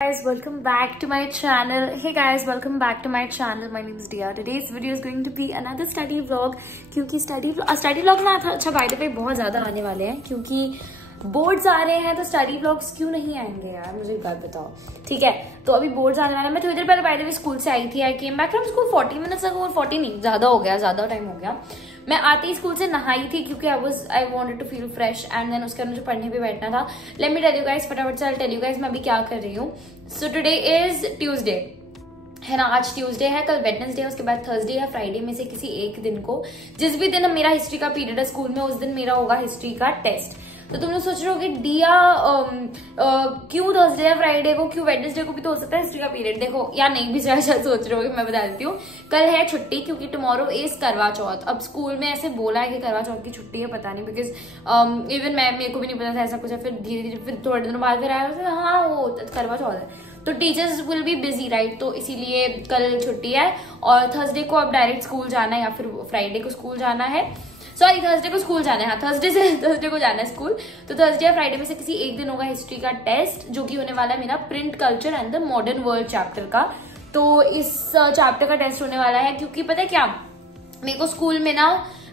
Guys, welcome back to my channel. Hey guys, welcome back to my channel. My name is Dia. Today's video is going to be another study vlog. क्योंकि study vlog ना अच्छा by the way बहुत ज्यादा आने वाले हैं क्योंकि boards आ रहे हैं तो स्टडी व्लॉग्स क्यों नहीं आएंगे यार, मुझे एक बात बताओ। ठीक है, तो अभी बोर्ड्स आने वाले हैं। मैं थोड़ी देर पहले बाय द वे स्कूल से आई थी। I came back from school 40 minutes ago, 40 नहीं, ज्यादा हो गया, ज्यादा टाइम हो गया। मैं आते ही स्कूल से नहाई थी क्योंकि I wanted to feel fresh and then उसके बाद मुझे पढ़ने भी बैठना था। Let me tell you guys, फटाफट से टेल यू गाइस मैं अभी क्या कर रही हूँ। सो टुडे इज ट्यूसडे है ना, आज ट्यूसडे है, कल वेडनेसडे है, उसके बाद थर्सडे या फ्राइडे में से किसी एक दिन को, जिस भी दिन मेरा हिस्ट्री का पीरियड है स्कूल में, उस दिन मेरा होगा हिस्ट्री का टेस्ट। तो तुम लोग सोच रहे होगे दिया क्यों थर्सडे या फ्राइडे को, क्यों वेडनेसडे को भी तो हो सकता है हिस्ट्री का पीरियड। देखो या नहीं भी शायद सोच रहे होगे, मैं बता देती हूँ। कल है छुट्टी क्योंकि टुमारो इज करवा चौथ। अब स्कूल में ऐसे बोला है कि करवा चौथ की छुट्टी है, पता नहीं, बिकॉज इवन मेरे को भी नहीं पता था ऐसा कुछ है। फिर धीरे धीरे फिर थोड़े दिनों बाद फिर आया हाँ वो करवा चौथ है, तो teachers will be busy right, तो इसीलिए कल छुट्टी है। और थर्सडे को अब डायरेक्ट स्कूल जाना है या फिर फ्राइडे को स्कूल जाना है, सॉरी थर्सडे को स्कूल जाना है, हाँ थर्सडे को जाना है स्कूल। तो थर्सडे या फ्राइडे में से किसी एक दिन होगा हिस्ट्री का टेस्ट, जो कि होने वाला है मेरा print culture and the modern world chapter का। तो इस चैप्टर का टेस्ट होने वाला है क्योंकि पता है क्या, मेरे को स्कूल में ना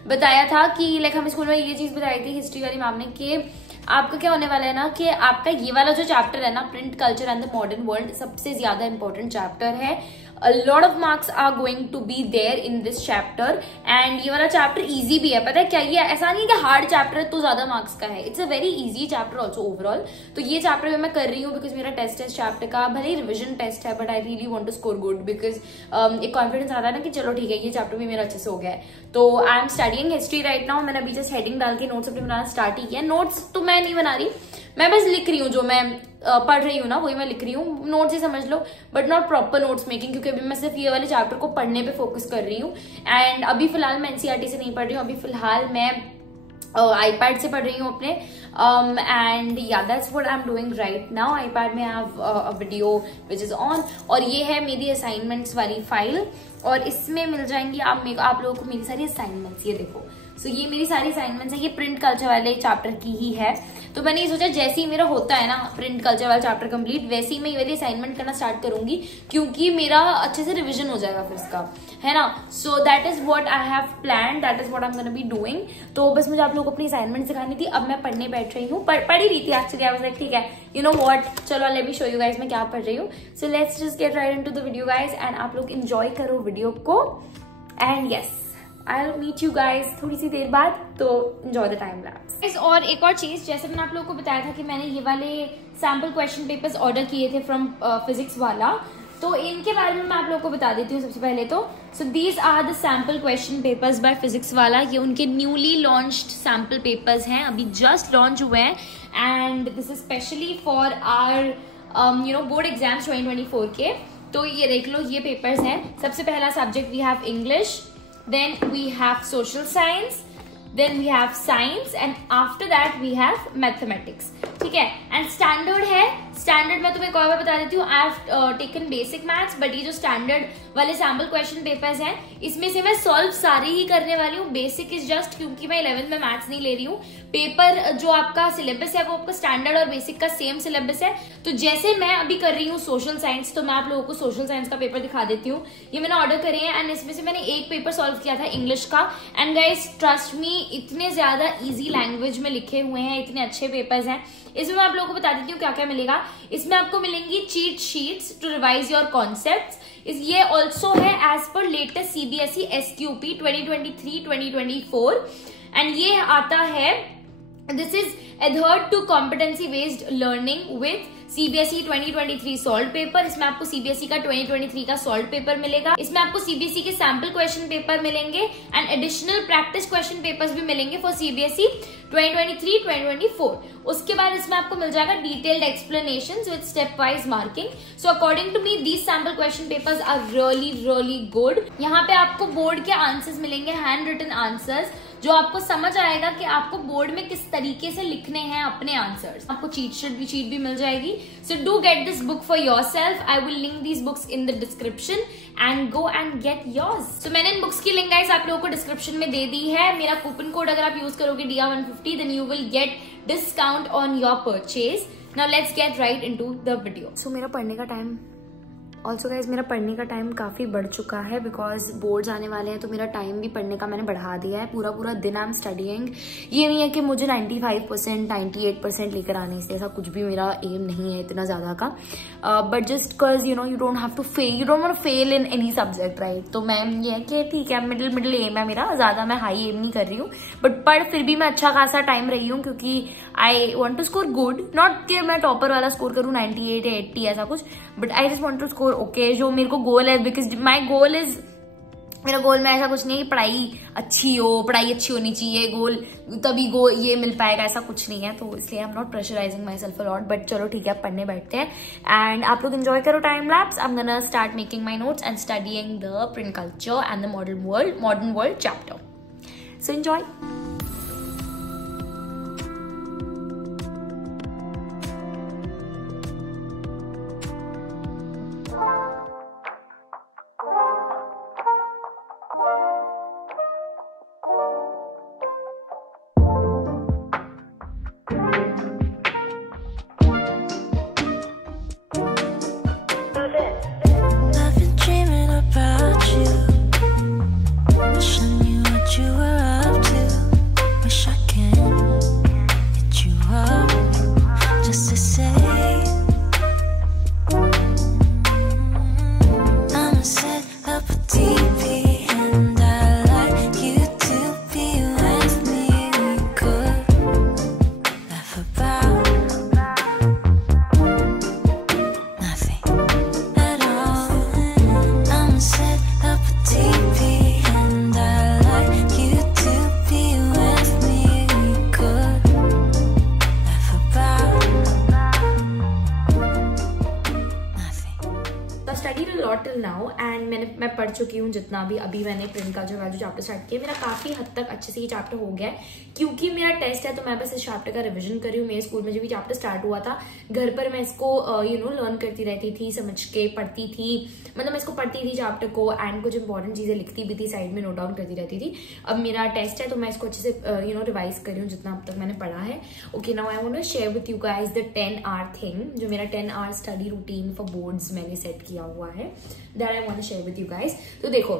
बताया था कि लाइक हमें स्कूल में ये चीज बताई थी हिस्ट्री वाली मैम ने कि आपका क्या होने वाला है ना, कि आपका ये वाला जो चैप्टर है ना, print culture and the modern world, सबसे ज्यादा इंपॉर्टेंट चैप्टर है। A lot of marks are going to be there in this chapter and ये वाला चैप्टर इजी भी है। पता है क्या, ये ऐसा नहीं है कि हार्ड चैप्टर है तो ज्यादा मार्क्स का है, it's a very easy chapter also overall. तो ये चैप्टर मैं कर रही हूँ बिकॉज मेरा टेस्ट है चैप्टर का, भले ही रिविजन टेस्ट है, but I really want to score good because एक कॉन्फिडेंस आ रहा है ना कि चलो ठीक है ये चैप्टर भी मेरा अच्छे से हो गया है। तो I am studying history right now. मैंने अभी जस्ट हेडिंग डाल के नोट्स अपने बनाना स्टार्ट ही किया। नोट्स तो मैं नहीं बना रही, मैं बस लिख रही हूँ, जो मैं पढ़ रही हूँ ना वही मैं लिख रही हूँ। नोट्स ही समझ लो, but not proper notes making, क्योंकि अभी मैं सिर्फ ये वाले चैप्टर को पढ़ने पे फोकस कर रही हूँ। एंड अभी फिलहाल मैं एनसीईआरटी से नहीं पढ़ रही हूँ, अभी फिलहाल मैं आईपैड से पढ़ रही हूँ अपने। एंड या that's what I am doing right now. IPad में I have a video which is on, और ये है मेरी असाइनमेंट्स वाली फाइल, और इसमें मिल जाएंगी आप लोगों को मेरी सारी असाइनमेंट्स। ये देखो, सो ये मेरी सारी असाइनमेंट्स है, ये प्रिंट कल्चर वाले चैप्टर की ही है। तो मैंने ये सोचा जैसे ही मेरा होता है ना प्रिंट कल्चर वाला चैप्टर कंप्लीट, वैसे ही मैं ये वाली असाइनमेंट करना स्टार्ट करूंगी क्योंकि मेरा अच्छे से रिवीजन हो जाएगा फिर इसका, है ना। सो that is what I have planned, that is what I am gonna be doing. तो बस मुझे आप लोगों को अपनी असाइनमेंट सिखानी थी। अब मैं पढ़ने बैठ रही हूँ, पढ़ ही रही थी एक्चुअली। आई वाज लाइक ठीक है, यू नो व्हाट, चलो let me show you guys मैं क्या पढ़ रही हूँ। So let's just get right into the video guys, and आप लोग एंजॉय करो वीडियो को। And yes, I'll meet you guys थोड़ी सी देर बाद, तो enjoy the time lapse। और एक और चीज, जैसे मैंने आप लोगों को बताया था कि मैंने ये वाले सैम्पल क्वेश्चन पेपर्स ऑर्डर किए थे फ्रॉम फिजिक्स वाला, तो इनके बारे में मैं आप लोगों को बता देती हूँ सबसे पहले तो। So these are the sample question papers by physics वाला। ये उनके न्यूली लॉन्च्ड सैम्पल पेपर्स हैं, अभी जस्ट लॉन्च हुए हैं, and this is specially for our board exams 2024 के। तो ये देख लो, ये पेपर्स हैं। सबसे पहला subject we have English, then we have social science, then we have science, and after that we have mathematics। ठीक है, एंड स्टैंडर्ड है। स्टैंडर्ड मैं तुम्हें कई बार बता देती हूँ, I have taken basic maths, but ये जो स्टैंडर्ड वाले सैम्पल क्वेश्चन पेपर्स हैं इसमें से मैं सॉल्व सारे ही करने वाली हूँ। बेसिक इज जस्ट क्योंकि मैं 11th में मैथ्स नहीं ले रही हूँ। पेपर जो आपका सिलेबस है वो आपका स्टैंडर्ड और बेसिक का सेम सिलेबस है। तो जैसे मैं अभी कर रही हूँ सोशल साइंस, तो मैं आप लोगों को सोशल साइंस का पेपर दिखा देती हूँ। ये मैंने ऑर्डर करे हैं, एंड इसमें से मैंने एक पेपर सॉल्व किया था इंग्लिश का। एंड गाइस ट्रस्ट मी, इतने ज्यादा इजी लैंग्वेज में लिखे हुए हैं, इतने अच्छे पेपर्स हैं। इसमें मैं आप लोगों को बता देती हूँ क्या क्या मिलेगा। इसमें आपको मिलेंगी cheat sheets to revise your concepts. ये ऑल्सो है as per latest CBSE SQP 2023-2024, and ये आता है, this is adhered to competency based learning with CBSE 2023 solve paper. इसमें आपको CBSE का 2023 का सॉल्व पेपर मिलेगा। इसमें आपको CBSE के सैम्पल क्वेश्चन पेपर मिलेंगे, and additional practice question papers भी मिलेंगे फॉर CBSE 2023-2024। उसके बाद इसमें आपको मिल जाएगा detailed explanations with step wise marking. So according to me these sample question papers are really good. यहाँ पे आपको बोर्ड के आंसर्स मिलेंगे, हैंड रिटन आंसर्स, जो आपको समझ आएगा कि आपको बोर्ड में किस तरीके से लिखने हैं अपने आंसर्स। आपको चीट भी मिल जाएगी। So do get this book for yourself. I will link these books in the description and go and get yours. तो मैंने इन बुक्स की लिंक गाइस आप लोगों को डिस्क्रिप्शन में दे दी है। मेरा कूपन कोड अगर आप यूज करोगे DIA150, then you will get discount on your purchase. Now let's get right into the video. So मेरा पढ़ने का टाइम ऑल्सो गाइज, मेरा पढ़ने का टाइम काफ़ी बढ़ चुका है बिकॉज बोर्ड्स आने वाले हैं, तो मेरा टाइम भी पढ़ने का मैंने बढ़ा दिया है। पूरा पूरा दिन आई एम स्टडीइंग। ये नहीं है कि मुझे 95% 98% लेकर आने से, ऐसा कुछ भी मेरा एम नहीं है इतना ज़्यादा का, but just because you don't have to fail, you don't want to fail in any subject, right. तो मैं ये है कि ठीक है, मिडिल एम है मेरा, ज़्यादा मैं हाई एम नहीं कर रही हूँ, बट पढ़ फिर भी मैं अच्छा खासा टाइम रही हूँ क्योंकि I want to score good, not कि मैं टॉपर वाला स्कोर करूँ 98 या 80 ऐसा कुछ, but I just want to score okay, जो मेरे को गोल है, बिकॉज माई गोल इज, मेरा गोल में ऐसा कुछ नहीं है कि पढ़ाई अच्छी हो, पढ़ाई अच्छी होनी चाहिए, गोल तभी ये मिल पाएगा, ऐसा कुछ नहीं है। तो इसलिए I am not pressurising my self a lot, but चलो ठीक है, पढ़ने बैठते हैं एंड आप लोग एंजॉय करो time lapse. I am gonna start making my notes and studying the print culture and the modern world chapter, so enjoy. Now and मैं पढ़ चुकी हूँ जितना भी अभी मैंने प्रिंट का जो चैप्टर स्टार्ट किया, मेरा काफी हद तक अच्छे से ये चैप्टर हो गया है क्योंकि मेरा टेस्ट है, तो मैं बस इस चैप्टर का रिवीजन कर रही हूँ। मेरे स्कूल में जब भी चैप्टर स्टार्ट हुआ था, घर पर मैं इसको लर्न करती रहती थी, समझ के पढ़ती थी, मतलब मैं इसको पढ़ती थी चैप्टर को एंड कुछ इंपॉर्टेंट चीजें लिखती भी थी, साइड में नोट डाउन करती रहती थी। अब मेरा टेस्ट है तो मैं इसको अच्छे से रिवाइज कर रही हूँ जितना अब तक मैंने पढ़ा है। Okay, now I want to share with you guys the 10 hour thing, जो मेरा 10 hour study routine for boards मैंने सेट किया हुआ है, that I want to share with you guys. तो देखो,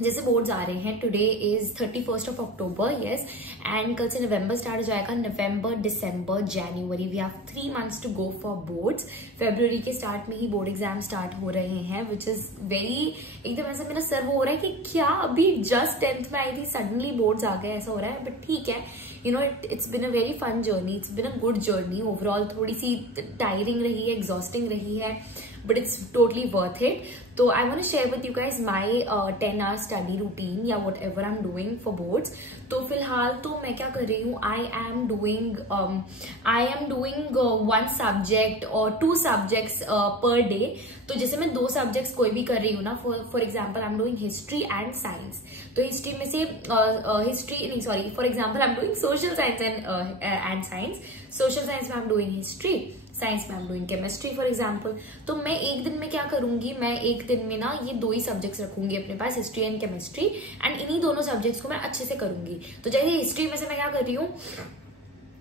जैसे बोर्ड्स आ रहे हैं, today is 31st of October, yes, and कल से नवंबर स्टार्ट हो जाएगा, नवंबर, दिसंबर, जनवरी, we have 3 months to go for boards. फरवरी के स्टार्ट में ही बोर्ड एग्जाम स्टार्ट हो रहे हैं, विच इज वेरी, एकदम ऐसा मेरा सर वो हो रहा है कि क्या अभी जस्ट 10th में आई थी, सडनली बोर्ड्स आ गए, ऐसा हो रहा है। बट ठीक है, it's been a very fun journey, it's been a good journey overall. थोड़ी सी टायरिंग रही है, एग्जॉस्टिंग रही है, but it's totally worth it. So I want to share with you guys my 10 hour study routine या whatever I'm doing for boards. तो फिलहाल तो मैं क्या कर रही हूँ, I am doing 1 subject और 2 subjects per day. तो जैसे मैं 2 subjects कोई भी कर रही हूँ ना, for example I'm doing history and science. तो हिस्ट्री में से for example I'm doing social science and science. Social science में I'm doing history, साइंस में आई am doing chemistry for example. तो मैं एक दिन में क्या करूंगी, मैं एक दिन में ना ये 2 ही सब्जेक्ट्स रखूंगी अपने पास, हिस्ट्री एंड केमिस्ट्री, एंड इन्हीं दोनों सब्जेक्ट्स को मैं अच्छे से करूंगी। तो जैसे हिस्ट्री में से मैं क्या कर रही हूँ,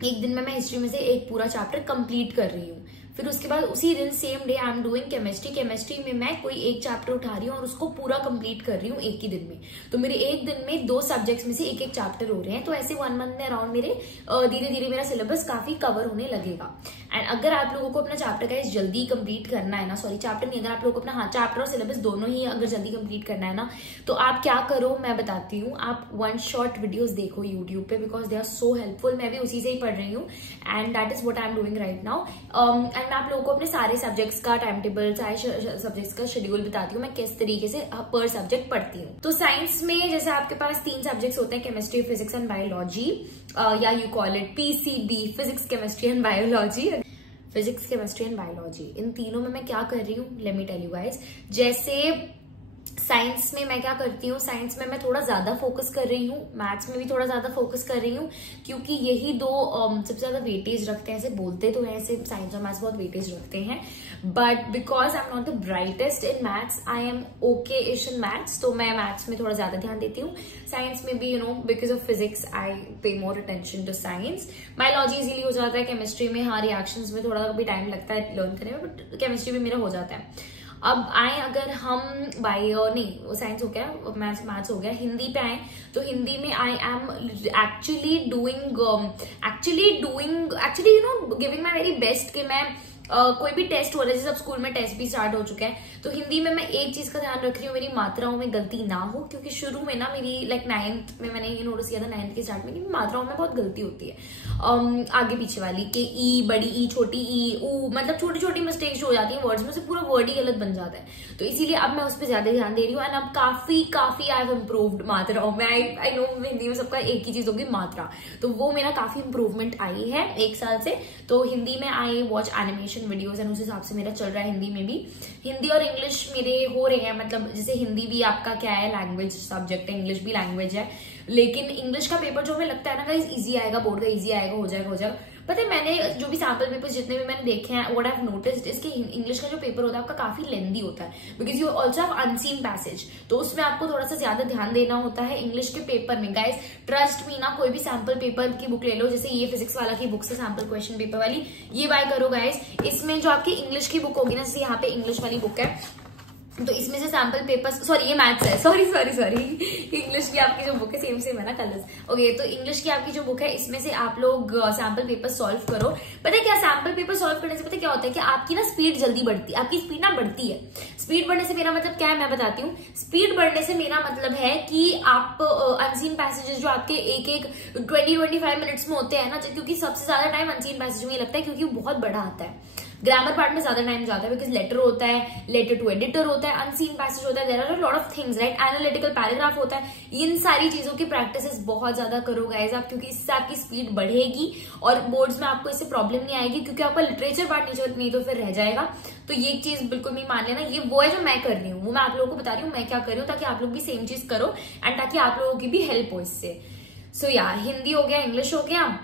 एक दिन में मैं हिस्ट्री में से एक पूरा चैप्टर कंप्लीट कर रही हूँ। फिर उसके बाद उसी दिन same day I am doing chemistry, chemistry में मैं कोई एक चैप्टर उठा रही हूँ और उसको पूरा कंप्लीट कर रही हूँ एक ही दिन में। तो मेरे एक दिन में 2 सब्जेक्ट्स में से एक एक चैप्टर हो रहे हैं। तो ऐसे 1 मंथ में अराउंड मेरे धीरे धीरे मेरा सिलेबस काफी कवर होने लगेगा। एंड अगर आप लोगों को अपना चैप्टर का जल्दी कंप्लीट करना है ना, सॉरी चैप्टर नहीं, अगर आप लोगों को अपना चैप्टर और सिलेबस दोनों ही अगर जल्दी कंप्लीट करना है ना, तो आप क्या करो मैं बताती हूँ। आप 1 शॉट वीडियोस देखो यूट्यूब पे, because they are so helpful. मैं भी उसी से ही पढ़ रही हूँ and that is what I am doing right now. And मैं आप लोगों को अपने सारे सब्जेक्ट्स का टाइम टेबल, सारे सब्जेक्ट्स का शेड्यूल बताती हूँ, मैं किस तरीके से पर सब्जेक्ट पढ़ती हूँ। तो साइंस में जैसे आपके पास 3 सब्जेक्ट्स होते हैं, केमिस्ट्री, फिजिक्स एंड बायोलॉजी, या you call it PCB, physics, chemistry and biology. Physics, chemistry and biology, इन तीनों में मैं क्या कर रही हूँ, let me tell you guys. जैसे साइंस में मैं क्या करती हूँ, साइंस में मैं थोड़ा ज्यादा फोकस कर रही हूँ, मैथ्स में भी थोड़ा ज्यादा फोकस कर रही हूँ, क्योंकि यही दो सबसे ज्यादा वेटेज रखते हैं। ऐसे बोलते तो हैं, ऐसे साइंस और मैथ्स बहुत वेटेज रखते हैं, but because I am not the brightest in maths, I am okay इश इन मैथ्स, तो मैं मैथ्स में थोड़ा ज्यादा ध्यान देती हूँ। साइंस में भी because of physics I pay more attention to science. Biology easily हो जाता है, केमिस्ट्री में हाँ रिएक्शंस में थोड़ा भी टाइम लगता है लर्न करने में, बट केमिस्ट्री में मेरा हो जाता है। अब आए अगर हम नहीं साइंस हो गया, मैथ्स हो गया, हिंदी पे आए तो हिंदी में I am actually giving my very best कि मैं कोई भी टेस्ट हो रहा है, जैसे अब स्कूल में टेस्ट भी स्टार्ट हो चुके हैं, तो हिंदी में मैं एक चीज का ध्यान रख रही हूँ, मेरी मात्राओं में गलती ना हो, क्योंकि शुरू में ना मेरी 9th में मैंने ये नोटिस किया था, 9th के स्टार्ट में कि मात्राओं में बहुत गलती होती है, आगे पीछे वाली के ई, बड़ी ई, छोटी ई, ऊ, मतलब छोटी छोटी मिस्टेक्स हो जाती है वर्ड्स में, से पूरा वर्ड ही गलत बन जाता है। तो इसीलिए अब मैं उस पर ज्यादा ध्यान दे रही हूँ, एंड अब काफी आई हैव इम्प्रूव्ड मात्राओं में। आई नो हिंदी में सबका एक ही चीज होगी मात्रा, तो वो मेरा काफी इंप्रूवमेंट आई है 1 साल से। तो हिंदी में I watch animation videos and उस हिसाब से मेरा चल रहा है हिंदी में भी। हिंदी और इंग्लिश मेरे हो रहे हैं, मतलब जैसे हिंदी भी आपका क्या है लैंग्वेज सब्जेक्ट है, इंग्लिश भी लैंग्वेज है, लेकिन इंग्लिश का पेपर जो हमें लगता है ना गाइस इजी आएगा, बोर्ड का इजी आएगा, हो जाएगा। पता है मैंने जो भी सैम्पल पेपर्स जितने भी मैंने देखे हैं, व्हाट आई हैव नोटिस्ड इसके इंग्लिश का जो पेपर होता है आपका काफी लेंदी होता है, because you also have unseen passage, तो उसमें आपको थोड़ा सा ज्यादा ध्यान देना होता है इंग्लिश के पेपर में। गाइस ट्रस्ट मी ना, कोई भी सैम्पल पेपर की बुक ले लो, जैसे ये फिजिक्स वाला की बुक से सैम्पल क्वेश्चन पेपर वाली, ये बाय करो गाइस। इसमें जो आपकी इंग्लिश की बुक होगी ना, जैसे यहाँ पे इंग्लिश वाली बुक है, तो इसमें से सैम्पल पेपर्स, सॉरी ये मैथ्स है, सॉरी इंग्लिश की आपकी जो बुक है सेम है ना कलर्स, ओके, तो इंग्लिश की आपकी जो बुक है इसमें से आप लोग सैम्पल पेपर सॉल्व करो। पता है क्या, सैम्पल पेपर सॉल्व करने से पता है क्या होता है कि आपकी ना स्पीड जल्दी बढ़ती है, आपकी स्पीड ना बढ़ती है। स्पीड बढ़ने से मेरा मतलब क्या है मैं बताती हूँ। स्पीड बढ़ने से मेरा मतलब है कि आप अनसीन पैसेजेस जो आपके एक 20-25 मिनट्स में होते हैं ना, क्योंकि सबसे ज्यादा टाइम अनसीन पैसेज में लगता है, क्योंकि वो बहुत बड़ा आता है। ग्रामर पार्ट में ज्यादा टाइम जाता है, बिकॉज लेटर होता है, लेटर टू एडिटर होता है, अनसीन पैसेज होता है, there are a lot of things right, analytical paragraph होता है। इन सारी चीजों की प्रैक्टिस बहुत ज्यादा करो गाइज आप, क्योंकि इससे आपकी स्पीड बढ़ेगी और बोर्ड्स में आपको इससे प्रॉब्लम नहीं आएगी, क्योंकि आपका लिटरेचर पार्ट नहीं तो फिर रह जाएगा। तो ये चीज बिल्कुल नहीं मान लेना, ये वो है जो मैं कर रही हूँ, वो मैं आप लोगों को बता रही हूँ मैं क्या कर रही हूँ, ताकि आप लोग भी सेम चीज करो एंड ताकि आप लोगों की भी हेल्प हो इससे। सो या हिंदी हो गया, इंग्लिश हो गया,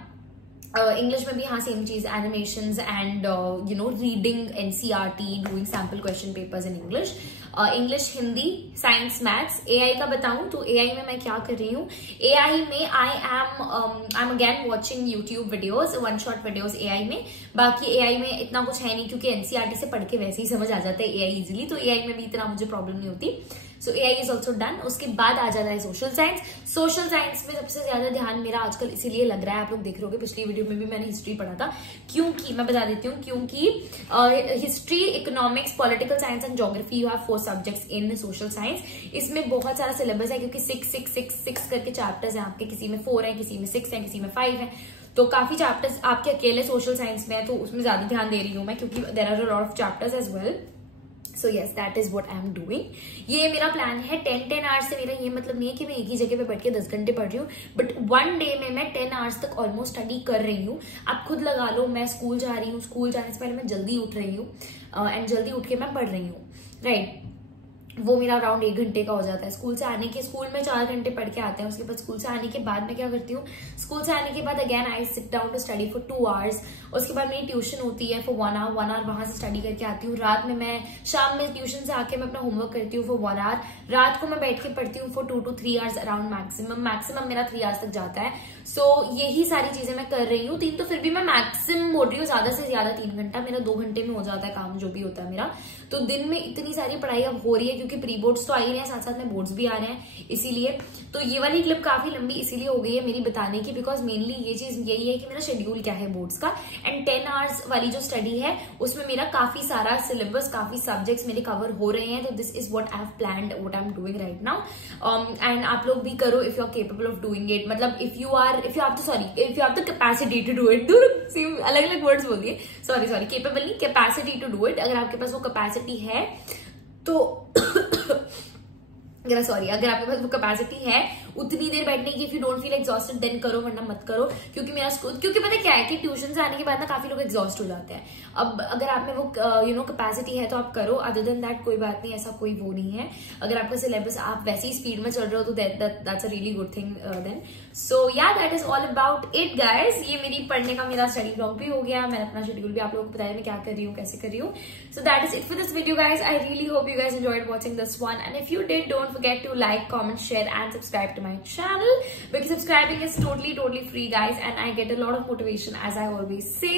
इंग्लिश में भी हाँ सेम चीज, animations and reading NCERT, doing sample question papers in English. English, Hindi, science, maths. AI का बताऊं तो एआई में मैं क्या कर रही हूँ, एआई में I am again watching YouTube videos, 1 shot videos AI में। बाकी एआई में इतना कुछ है नहीं, क्योंकि एनसीईआरटी से पढ़ के वैसे ही समझ आ जाता है एआई इजिली, तो एआई में भी इतना मुझे प्रॉब्लम नहीं होती। सो एआई इज ऑल्सो डन। उसके बाद आ जाता है सोशल साइंस। सोशल साइंस में सबसे ज्यादा ध्यान मेरा आजकल इसीलिए लग रहा है, आप लोग देख रहे होगे पिछली वीडियो में भी मैंने हिस्ट्री पढ़ा था, क्योंकि मैं बता देती हूँ, क्योंकि history, economics, political science and geography, you have 4 subjects in social science. इसमें बहुत सारा सिलेबस है, क्योंकि 6 करके चैप्टर्स हैं आपके, किसी में 4 है, किसी में 6 है, किसी में 5 है, तो काफी चैप्टर्स आपके अकेले सोशल साइंस में है, तो उसमें ज्यादा ध्यान दे रही हूँ मैं, क्योंकि there are a lot of chapters as well. So yes, that is what I am doing. ये मेरा प्लान है 10 आवर्स से। मेरा ये मतलब नहीं है कि मैं एक ही जगह पे बैठ के 10 घंटे पढ़ रही हूँ, बट 1 डे में मैं 10 आवर्स तक ऑलमोस्ट स्टडी कर रही हूँ। आप खुद लगा लो, मैं स्कूल जा रही हूँ, स्कूल जाने से पहले मैं जल्दी उठ रही हूँ एंड जल्दी उठ के मैं पढ़ रही हूँ, राइट। वो मेरा अराउंड 1 घंटे का हो जाता है। स्कूल में 4 घंटे पढ़ के आते हैं। उसके बाद स्कूल से आने के बाद मैं क्या करती हूँ, स्कूल से आने के बाद again I sit down to study for 2 hours. उसके बाद मेरी ट्यूशन होती है फॉर 1 आवर वहां से स्टडी करके आती हूँ। रात में मैं शाम में ट्यूशन से आके मैं अपना होमवर्क करती हूँ फॉर 1 आवर। रात को मैं बैठ के पढ़ती हूँ for 2 to 3 hours around, maximum मेरा 3 आवर्स तक जाता है। सो यही सारी चीजें मैं कर रही हूँ। 3 तो फिर भी मैं मैक्सिमम बोल रही हूँ, ज्यादा से ज्यादा 3 घंटा, मेरा 2 घंटे में हो जाता है काम जो भी होता है मेरा। तो दिन में इतनी सारी पढ़ाई अब हो रही है, क्योंकि प्री बोर्ड्स तो आ ही रहे हैं, साथ साथ में बोर्ड्स भी आ रहे हैं, इसीलिए। तो ये वाली क्लिप काफी लंबी इसीलिए हो गई है मेरी बताने की, बिकॉज मेनली ये चीज यही है कि मेरा शेड्यूल क्या है बोर्ड्स का। एंड 10 आवर्स वाली जो स्टडी है उसमें मेरा काफी सारा सिलेबस, काफी सब्जेक्ट्स मेरे कवर हो रहे हैं। तो this is what I have planned, what I am doing right now. And आप लोग भी करो if you are capable of doing it. मतलब if you have the capacity to do it, अलग अलग वर्ड्स बोल दिए, सॉरी केपेबल नहीं, कैपेसिटी टू डू इट। अगर आपके पास वो कैपेसिटी है तो अगर आपके पास वो कैपेसिटी है, उतनी देर बैठने की, if you don't feel exhausted then करो, वरना मत करो। क्योंकि पता क्या है कि ट्यूशन से आने के बाद ना काफी लोग एग्जॉस्ट हो जाते हैं। अब अगर आप में वो कैपेसिटी है तो आप करो, अदर देन दैट कोई बात नहीं, ऐसा कोई वो नहीं है। अगर आपका सिलेबस आप वैसी स्पीड में चल रहे हो तो that's a really good thing then. So yeah that is all about it guys. ये मेरी पढ़ने का मेरा स्टडी ब्लॉग भी हो गया, मैंने अपना शेड्यूल भी आप लोगों को बताया मैं क्या कर रही हूँ, कैसे कर रही हूँ। So that is it for this video guys. I really hope you guys enjoyed watching this one, and if you did don't forget to like, comment, share and subscribe to my channel, because subscribing is totally free guys, and I get a lot of motivation, as I always say.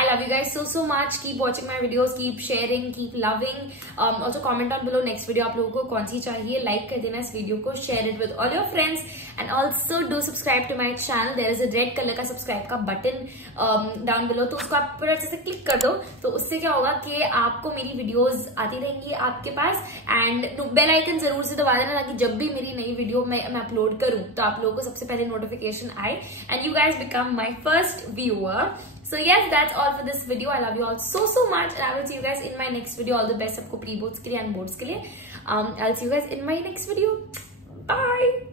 I love you guys so much. Keep watching my videos, keep sharing, keep loving. Also comment down below next video आप लोगों को कौन सी चाहिए, like कर देना इस video को, share it with all your friends, and also do subscribe to my channel. There is a red color का subscribe का button down below, तो उसको आप पूरा अच्छे से क्लिक कर दो, तो उससे क्या होगा कि आपको मेरी वीडियोस आती रहेंगी आपके पास, एंड बेल आइकन जरूर से दबा देना ताकि जब भी मेरी नई वीडियो मैं अपलोड करूं तो आप लोगों को सबसे पहले नोटिफिकेशन आए, and you guys become my first viewer. So yes, that's all for this video. I love you all so much, and I will see you guys in my next video. All the best सबको pre boards के लिए and boards के लिए. I'll see you guys in my next video. Bye.